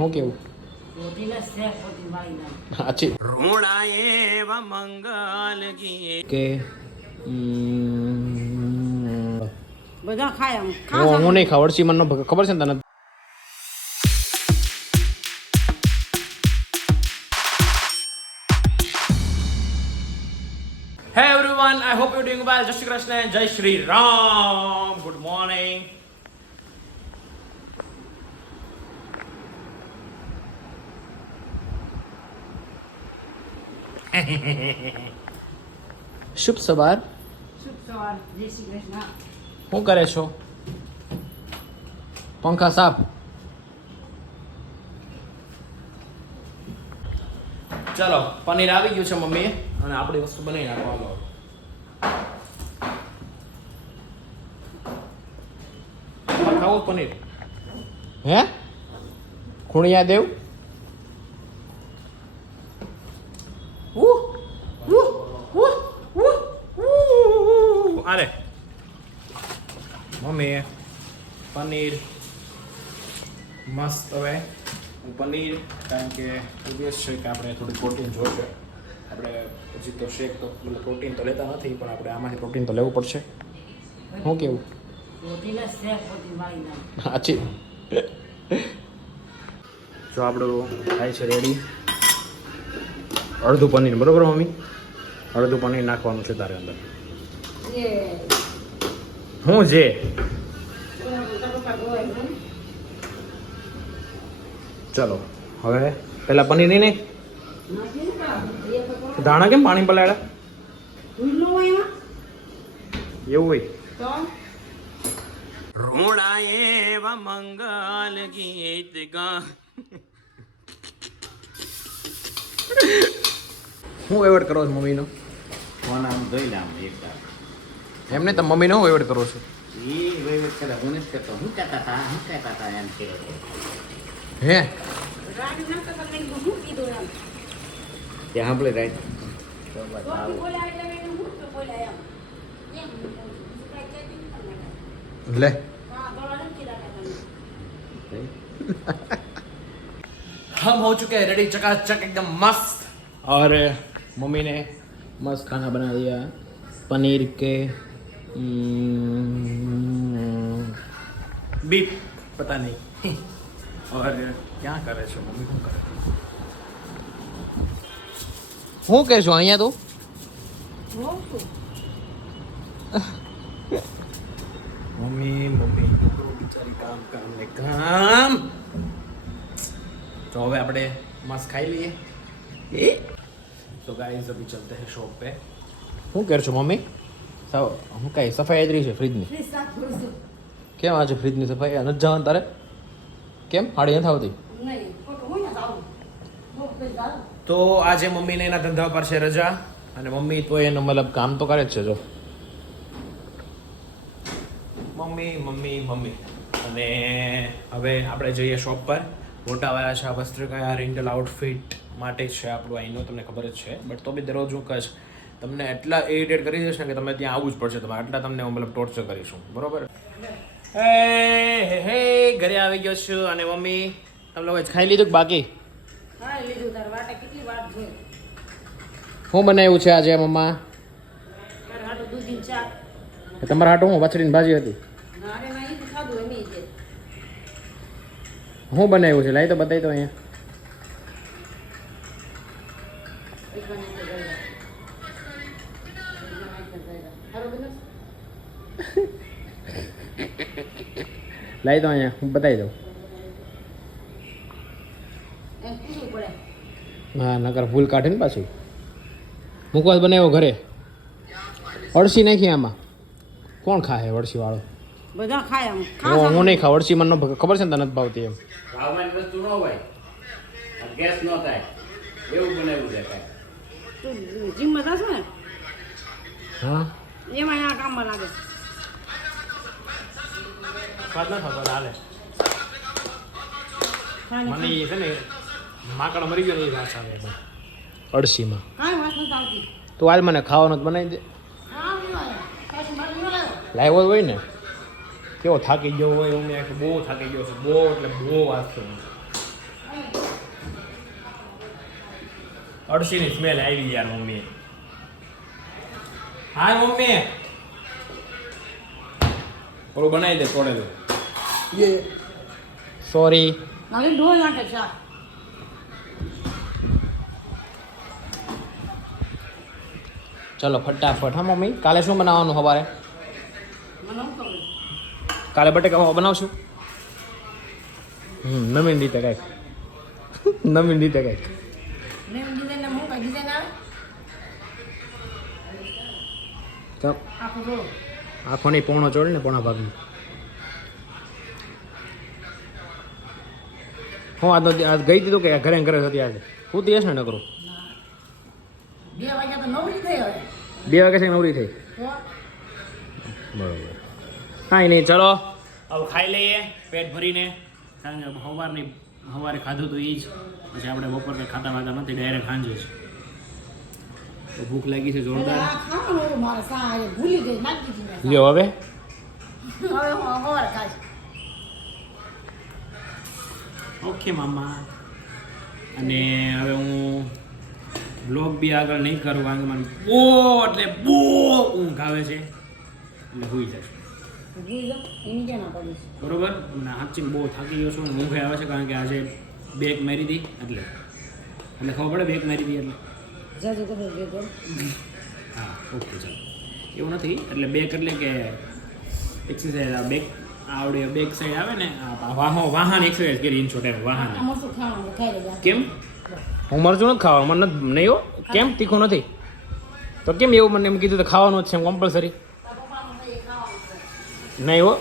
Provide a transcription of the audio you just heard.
હું કેવું અચ્છી કે બધા ખાય હું નહીં ખાવડશી મને ખબર છે ને તને. Hey everyone, I hope you're doing well. Jai Shri Krishna and Jai Shri Ram. Good morning. શુભ સવાર. શુભ સવાર. જય શ્રી કૃષ્ણ. શું કરે છો? પંખા સાફ. ચાલો, પનીર આવી ગયું છે મમ્મીએ અને આપણી વસ્તુ બનાવી નાખવા. ખાવું પનીર હે ખૂણિયા દેવ અરે મમ્મી પનીર મસ્ત. હવે પનીર કારણ કે ઓબ્વિયસ છે કે આપણે થોડી પ્રોટીન જોઈશે. આપણે હજી તો શેક તો મતલબ પ્રોટીન તો લેતા નથી પણ આપણે આમાંથી પ્રોટીન તો લેવું પડશે. શું કેવું? સાચી. જો આપણું થાય છે રેડી. અડધું પનીર બરોબર મમ્મી? અડધું પનીર નાખવાનું છે તારે અંદર. હું જે ચલો હવે પેલા પનીર નહીં ને ધાણા કેમ પાણી પલાળ્યા એવું હોય રૂડા એવા મંગલ ગીત ગા. હું એવડ કરો છો મમ્મીનો ફોન આમ જોઈ લે આમ એકવાર એમને તમે મમ્મીનો હું એવડ કરો છો? એ વહીવટ કરે હું નથી કરતો. હું કહેતા હતા એમ કે હે ત્યાં સાંભળે રાઈટ લે हम हो चुके हैं रेडी चकाचक एकदम मस्त. और मम्मी ने मस्त खाना बना दिया. पनीर के बीफ पता नहीं. और क्या करे છો મમ્મી? શું કરે હું કહેશો અહીંયા તો મમ્મી બિચારી કામ ને કામ. तो હવે આપણે મસ્ત ખાઈ લઈએ. તો ગાઈઝ અભી ચલતે હે શોપ पे. શું કરો છો મમ્મી? હું કઈ સફાઈ આદરી છે ફ્રીજની? કેમ આજે ફ્રીજની સફાઈ નથી જવાનું તારે? કેમ હાડી નથી આવતી? તો આજે મમ્મીને એના ધંધા પર છે રજા અને મમ્મી તો એનું મતલબ કામ તો કરે જ છે. જો મમ્મી અને હવે આપણે જઈએ શોપ પર. મોટાવાળા છે આ વસ્ત્રકયા રેન્ટલ આઉટફિટ માટે છે આપણું અહીંનો, તમને ખબર જ છે. બટ તો બી દરરોજ હું કહીશ તમને એટલા ઇરિટેટ કરી દઈશ ને કે તમે ત્યાં આવવું જ પડશે. તમારે એટલા તમને મતલબ ટોર્ચર કરીશું બરોબર? હે ઘરે આવી ગયો છું અને મમ્મી તમે લોકો ખાઈ લીધું કે બાકી? શું બનાવ્યું છે આજે મમ્મા? તમારા હાટું હું વચડીની ભાજી હતી. શું બનાવ્યું છે? લાવી તો બતાવી તો અહીંયા. લાવી તો અહીંયા હું બતાવી દઉં. હા નકર ભૂલ કાઢે ને પાછું. મુખવાસ બનાવ્યો ઘરે. અળસી નાખી આમાં. કોણ ખાય અળસી વાળો? બધા ખાય હું નહીં ખાવ. અળસી મને ખબર છે ને તને નથી ભાવતી એમ. ભાવવાની વસ્તુ ન હોય ગેસ ન થાય એવું બનાવ્યું છે કાંઈ. તું જીમમાં જાશો ને હા એમાં આ કામમાં લાગે. સ્વાદ ના થતો હાલે. મને એ છે ને માકડ મરી ગયો ને એ વાસ આવે એમાં અળસીમાં. તો આજ મને ખાવાનું જ બનાવી દે. લાવ્યો હોય ને કેવો થાકી ગયો હોય. હું બહુ થાકી ગયો છું. બહુ એટલે બહુ વાત છું. અડસીની સ્મેલ આવી યાર મમ્મી. હા મમ્મી ઓલું બનાવી દે તોડેલું. સોરી. નાની ઢોળ નાખે શાક. ચલો ફટાફટ. હા મમ્મી કાલે શું બનાવવાનું સવારે? મને શું ખબર? કાલે બટેકા બનાવશું. નવીન રીતે કંઈક નવીન રીતે કંઈક. ને ડિઝાઇન હું કઈ ડિઝાઇન આવે? ચાલ આખું જો. આખો નહીં પોણો ચોળ ને પોણા ભાગની. હું આજ ગઈ હતી તો કે ઘરે ઘરે હતી આજે હું તીસ ને ન કરું. 2 વાગ્યા તો નવરી થઈ હવે. 2 વાગે છે નવરી થઈ. તો બરોબર. કાંઈ નહીં ચલો હવે ખાઈ લઈએ પેટ ભરીને. કારણ કે સવારે ખાધું તો એ જ પછી આપણે બપોર કંઈ ખાતા વાતા નથી ડાયરેક્ટ સાંજે જ. તો ભૂખ લાગી છે જોરદાર. આ ખાવાનું હતું મારે સાંજે ભૂલી ગઈ નાખી દીધી મેં. લ્યો હવે હવે હું સવારે ખાઈશ. ઓકે મામા. અને હવે હું બ્લોગ બી આગળ નહીં કરું કારણ કે મને બહુ ઊંઘ આવે છે એટલે હોઈ જશે. ભૂલી જાઉં એની ક્યાં ના પડીશ. બરોબર. ના સાચી બહુ થાકી ગયો છું અને ઊંઘ આવે છે કારણ કે આજે બેક મારી હતી એટલે ખબર પડે બેક મારી હતી એટલે. જાજુ કરો જો. હા ઓકે ચાલો એવું નથી એટલે બેક એટલે કે એક્સરસાઇઝ આ બેક આવડે બેક સાઈડ આવે ને વાહન એક્સરસાઇઝ કરી ઇન શોર્ટ એમ વાહન. આ મરચું ખાવાનું ખાઈ લેજો. કેમ હું મરચું નથી ખાવાનું મને નહીં હો. કેમ તીખું નથી તો કેમ એવું મને એમ કીધું તો ખાવાનું જ છે કમ્પલસરી તારા પપ્પાનું તો એ ખાવાનું છે. નહીં હો.